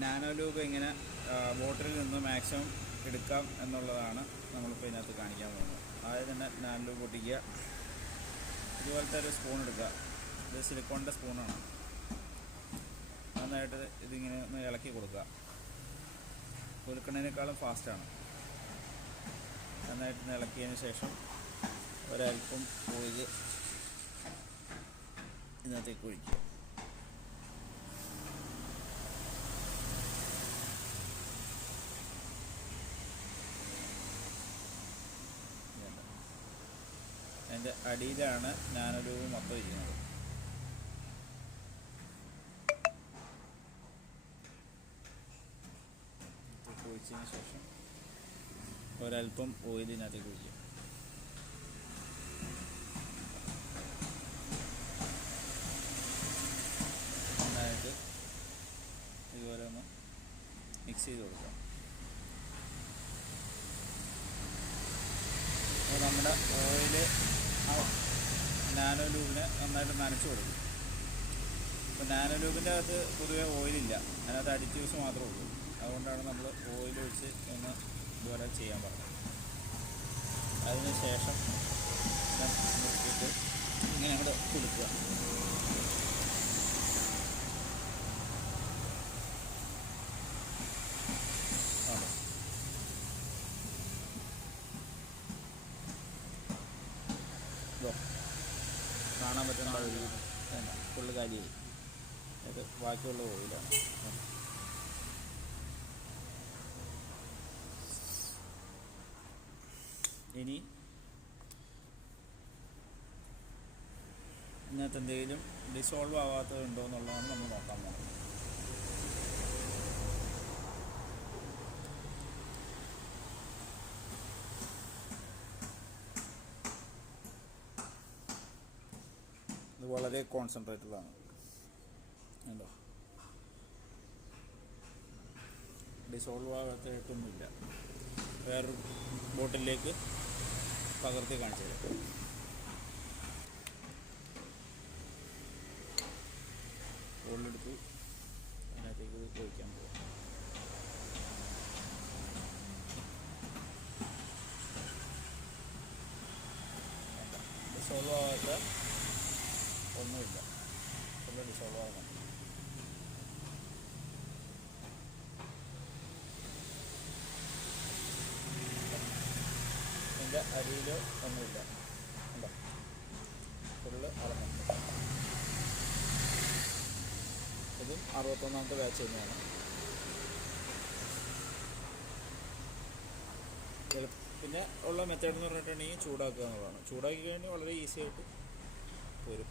Nano lube എങ്ങനെ ബോട്ടിൽ നിന്ന് maximum എടുക്കാം എന്നുള്ളതാണ് നമ്മളിപ്പോൾ ഇതിനകത്ത് കാണിക്കാൻ പോകുന്നത്. ആദ്യം തന്നെ നാനോ ലൂബ് പൊട്ടിക്കുക. ഇതുപോലത്തെ ഒരു സ്പൂൺ എടുക്കുക. ഇത് സിലിക്കോണിൻ്റെ സ്പൂണാണ്. നന്നായിട്ട് ഇതിങ്ങനെ ഒന്ന് ഇളക്കി കൊടുക്കുക. കുലുക്കണതിനേക്കാളും ഫാസ്റ്റാണ്. നന്നായിട്ട് ഇളക്കിയതിന് ശേഷം ഒരൽപ്പം ഓയിൽ ഇതിനകത്തേക്ക് ഒഴിക്കുക. അതിൻ്റെ അടിയിലാണ് നാനോ ലൂബ് മൊത്തം ഇരിക്കുന്നത്. ഒഴിച്ചതിന് ശേഷം ഒരൽപ്പം ഓയിൽ ഇതിനകത്തേക്ക് ഒഴിക്കും. നന്നായിട്ട് ഇതുപോലെ ഒന്ന് മിക്സ് ചെയ്ത് കൊടുക്കാം. അപ്പോൾ നമ്മുടെ ഓയിൽ നാനോ ലൂബിനെ നന്നായിട്ട് നനച്ച് കൊടുക്കും. ഇപ്പോൾ നാനോ ലൂബിൻ്റെ അകത്ത് പൊതുവേ ഓയിലില്ല, അതിനകത്ത് അഡിറ്റീവ്സ് മാത്രമേ ഉള്ളൂ. അതുകൊണ്ടാണ് നമ്മൾ ഓയിൽ ഒഴിച്ച് ഒന്ന് ഇതുപോലെ ചെയ്യാൻ പറഞ്ഞത്. അതിന് ശേഷം നിർത്തിയിട്ട് ഇങ്ങനെ അങ്ങോട്ട് കൊടുക്കുക. അതെ, കാണാൻ പറ്റുന്ന ഒരു ഫുള്ള് കാര്യമായി. അത് ബാക്കിയുള്ള ഓയിലാണ്. ഇനി ഇതിനകത്ത് എന്തെങ്കിലും ഡിസോൾവ് ആവാത്തതുണ്ടോ എന്നുള്ളതാണ് നമ്മൾ നോക്കാൻ പോകുന്നത്. ഇത് വളരെ കോൺസെൻട്രേറ്റഡാണ്. ഉണ്ടോ, ഡിസോൾവ് ആകാത്തായിട്ടൊന്നുമില്ല. വേറൊരു ബോട്ടിലേക്ക് പകർത്തി കാണിച്ചു തരാം. ബോട്ടിലെടുത്ത് അതിനകത്തേക്ക് ഒഴിക്കാൻ പോകും. ഡിസോൾവ് ആകാത്ത ഒന്നുമില്ല, ഫുള്ള് ഡിസോൾവ് ആകുന്നുണ്ട്. ഇതിൻ്റെ അരിയിൽ ഒന്നുമില്ല, ഉണ്ടോ, ഫുള്ള് അളന്നുണ്ട്. ഇതും 61ാമത്തെ ബാച്ച് തന്നെയാണ്. പിന്നെ ഉള്ള മെത്തേഡ് എന്ന് പറഞ്ഞിട്ടുണ്ടെങ്കിൽ ചൂടാക്കുക എന്നുള്ളതാണ്. ചൂടാക്കി കഴിഞ്ഞാൽ വളരെ ഈസി ആയിട്ട് വരും.